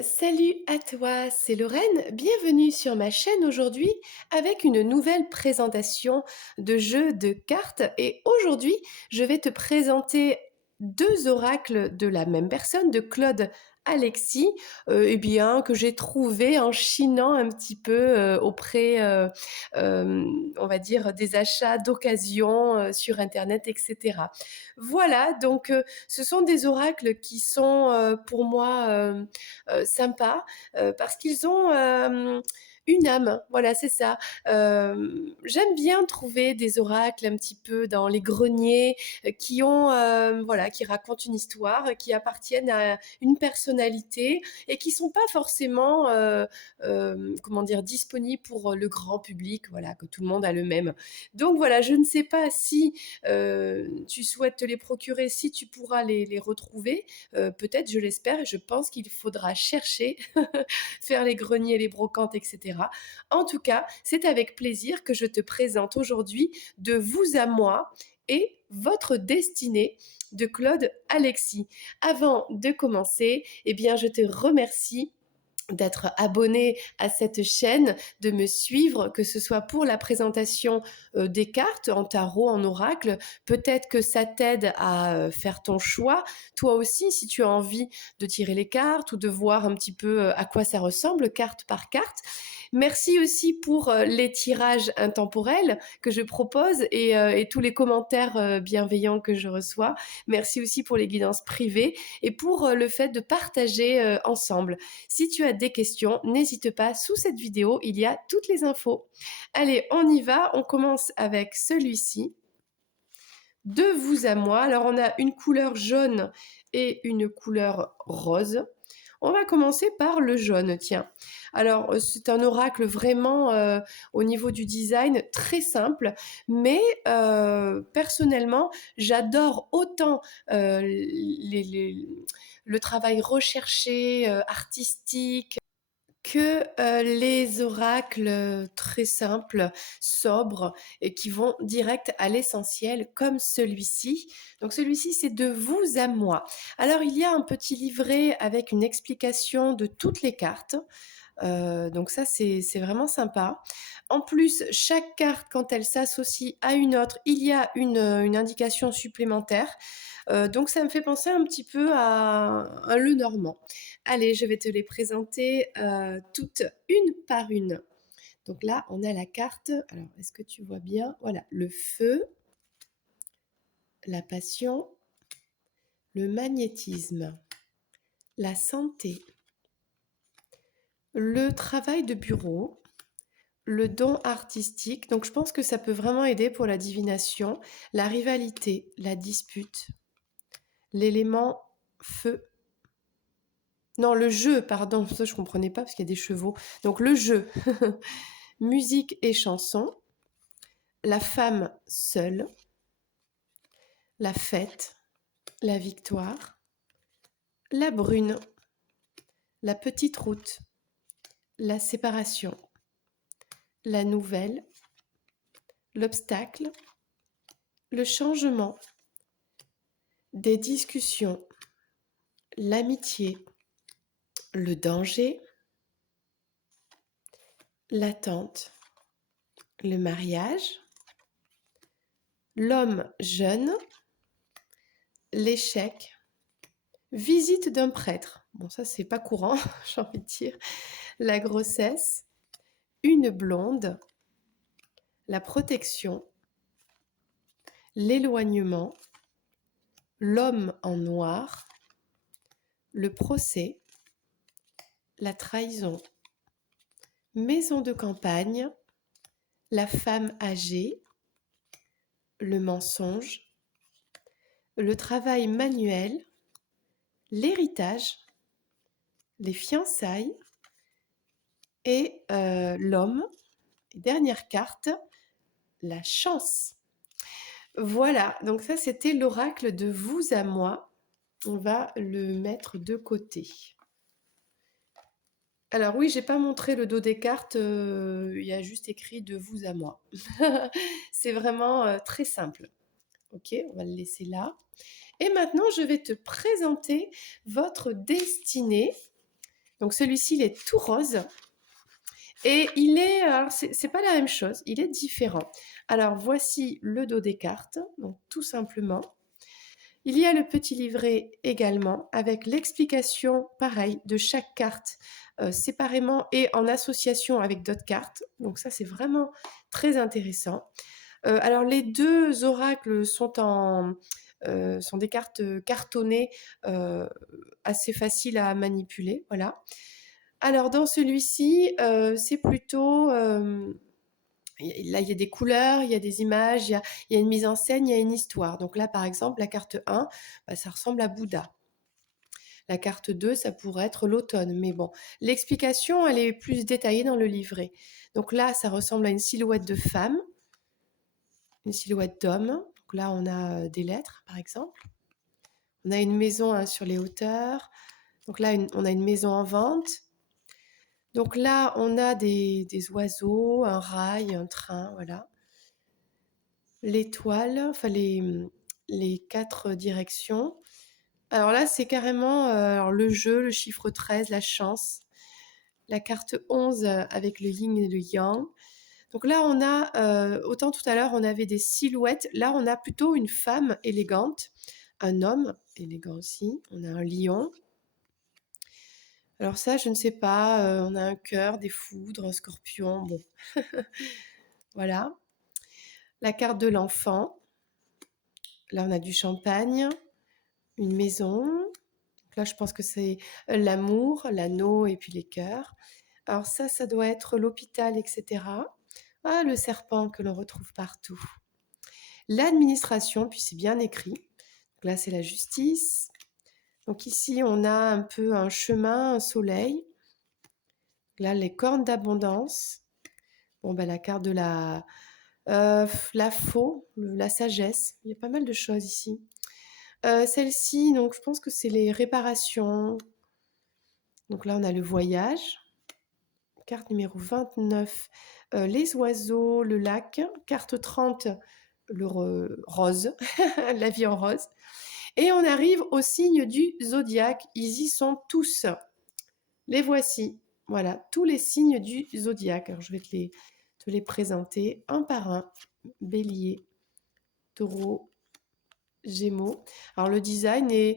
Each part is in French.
Salut à toi, c'est Lorraine. Bienvenue sur ma chaîne aujourd'hui avec une nouvelle présentation de jeu de cartes. Et aujourd'hui, je vais te présenter deux oracles de la même personne, de Claude Alexis, que j'ai trouvé en chinant un petit peu auprès, on va dire, des achats d'occasion sur Internet, etc. Voilà, donc ce sont des oracles qui sont pour moi sympas, parce qu'ils ont une âme. Voilà, c'est ça. J'aime bien trouver des oracles un petit peu dans les greniers qui ont, voilà, qui racontent une histoire, qui appartiennent à une personnalité et qui sont pas forcément, comment dire, disponibles pour le grand public. Voilà, que tout le monde a le même. Donc voilà, je ne sais pas si tu souhaites te les procurer, si tu pourras les retrouver. Peut-être, je l'espère, et je pense qu'il faudra chercher, faire les greniers, les brocantes, etc. En tout cas, c'est avec plaisir que je te présente aujourd'hui De vous à moi et Votre destinée de Claude Alexis. Avant de commencer, eh bien, je te remercie d'être abonné à cette chaîne, de me suivre, que ce soit pour la présentation des cartes en tarot, en oracle. Peut-être que ça t'aide à faire ton choix. Toi aussi, si tu as envie de tirer les cartes ou de voir un petit peu à quoi ça ressemble, carte par carte. Merci aussi pour les tirages intemporels que je propose et tous les commentaires bienveillants que je reçois. Merci aussi pour les guidances privées et pour le fait de partager ensemble. Si tu as des questions, n'hésite pas, sous cette vidéo, il y a toutes les infos. Allez, on y va, on commence avec celui-ci. De vous à moi. Alors, on a une couleur jaune et une couleur rose. On va commencer par le jaune, tiens. Alors, c'est un oracle vraiment au niveau du design très simple, mais personnellement, j'adore autant le travail recherché, artistique, que les oracles très simples, sobres et qui vont direct à l'essentiel comme celui-ci. Donc celui-ci, c'est de vous à moi. Alors il y a un petit livret avec une explication de toutes les cartes. Donc ça, c'est vraiment sympa. En plus, chaque carte, quand elle s'associe à une autre, il y a une indication supplémentaire. Donc ça me fait penser un petit peu à un Lenormand. Allez, je vais te les présenter toutes une par une. Donc là, on a la carte. Alors, est-ce que tu vois bien? Voilà, le feu, la passion, le magnétisme, la santé, le travail de bureau, le don artistique. Donc, je pense que ça peut vraiment aider pour la divination, la rivalité, la dispute, l'élément feu. Non, le jeu, pardon, ça je comprenais pas parce qu'il y a des chevaux. Donc le jeu, musique et chanson, la femme seule, la fête, la victoire, la brune, la petite route, la séparation, la nouvelle, l'obstacle, le changement, des discussions, l'amitié, le danger, l'attente, le mariage, l'homme jeune, l'échec, visite d'un prêtre. Bon, ça, c'est pas courant, j'ai envie de dire. La grossesse, une blonde, la protection, l'éloignement, l'homme en noir, le procès, la trahison, maison de campagne, la femme âgée, le mensonge, le travail manuel, l'héritage, les fiançailles et l'homme. Et dernière carte, la chance. Voilà, donc ça c'était l'oracle de vous à moi. On va le mettre de côté. Alors oui, j'ai pas montré le dos des cartes, il y a juste écrit de vous à moi. C'est vraiment très simple. Ok, on va le laisser là. Et maintenant, je vais te présenter votre destinée. Donc celui-ci, il est tout rose et il est alors c'est pas la même chose, il est différent. Alors voici le dos des cartes, donc tout simplement. Il y a le petit livret également avec l'explication, pareil, de chaque carte séparément et en association avec d'autres cartes. Donc ça, c'est vraiment très intéressant. Alors les 2 oracles sont des cartes cartonnées assez faciles à manipuler, voilà. Alors dans celui-ci, c'est plutôt là, il y a des couleurs, il y a des images, il y a une mise en scène, il y a une histoire. Donc là, par exemple, la carte 1, bah, ça ressemble à Bouddha. La carte 2, ça pourrait être l'automne. Mais bon, l'explication, elle est plus détaillée dans le livret. Donc là, ça ressemble à une silhouette de femme, une silhouette d'homme. Donc là, on a des lettres, par exemple. On a une maison hein, sur les hauteurs. Donc là, on a une maison en vente. Donc là, on a des oiseaux, un rail, un train, voilà. L'étoile, enfin les 4 directions. Alors là, c'est carrément alors le jeu, le chiffre 13, la chance. La carte 11 avec le yin et le yang. Donc là, on a, autant tout à l'heure, on avait des silhouettes. Là, on a plutôt une femme élégante, un homme élégant aussi. On a un lion. Alors ça, je ne sais pas, on a un cœur, des foudres, un scorpion, bon, voilà. La carte de l'enfant. Là, on a du champagne, une maison. Donc là, je pense que c'est l'amour, l'anneau et puis les cœurs. Alors ça doit être l'hôpital, etc. Ah, le serpent que l'on retrouve partout. L'administration, puis c'est bien écrit. Donc là, c'est la justice. Donc ici, on a un peu un chemin, un soleil. Là, les cornes d'abondance. Bon, ben, la carte de la faux, la sagesse. Il y a pas mal de choses ici. Celle-ci, donc je pense que c'est les réparations. Donc là, on a le voyage. Carte numéro 29, les oiseaux, le lac. Carte 30, le rose, la vie en rose. Et on arrive au signe du zodiaque. Ils y sont tous. Les voici. Voilà, tous les signes du zodiaque. Alors, je vais te les présenter un par un. Bélier, taureau, gémeaux. Alors, le design il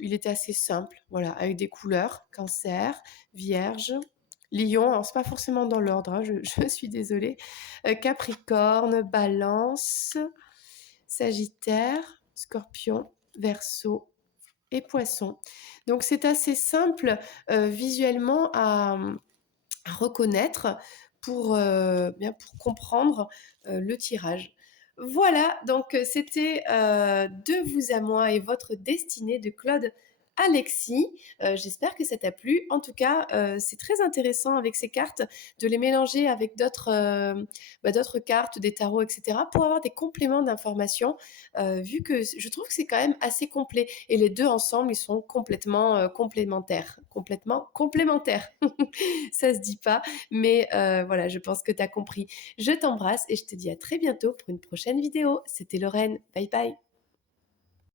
était assez simple. Voilà, avec des couleurs. Cancer, vierge, lion. Alors, c'est pas forcément dans l'ordre, hein, je suis désolée. Capricorne, balance, sagittaire, scorpion, verseau, et poisson. Donc c'est assez simple visuellement à reconnaître bien pour comprendre le tirage. Voilà, donc c'était de vous à moi et votre destinée de Claude Alexis. J'espère que ça t'a plu. En tout cas, c'est très intéressant avec ces cartes de les mélanger avec d'autres cartes, des tarots, etc. pour avoir des compléments d'informations, vu que je trouve que c'est quand même assez complet. Et les deux ensemble, ils sont complètement complémentaires. Complètement complémentaires. Ça se dit pas, mais voilà, je pense que tu as compris. Je t'embrasse et je te dis à très bientôt pour une prochaine vidéo. C'était Lorraine. Bye bye.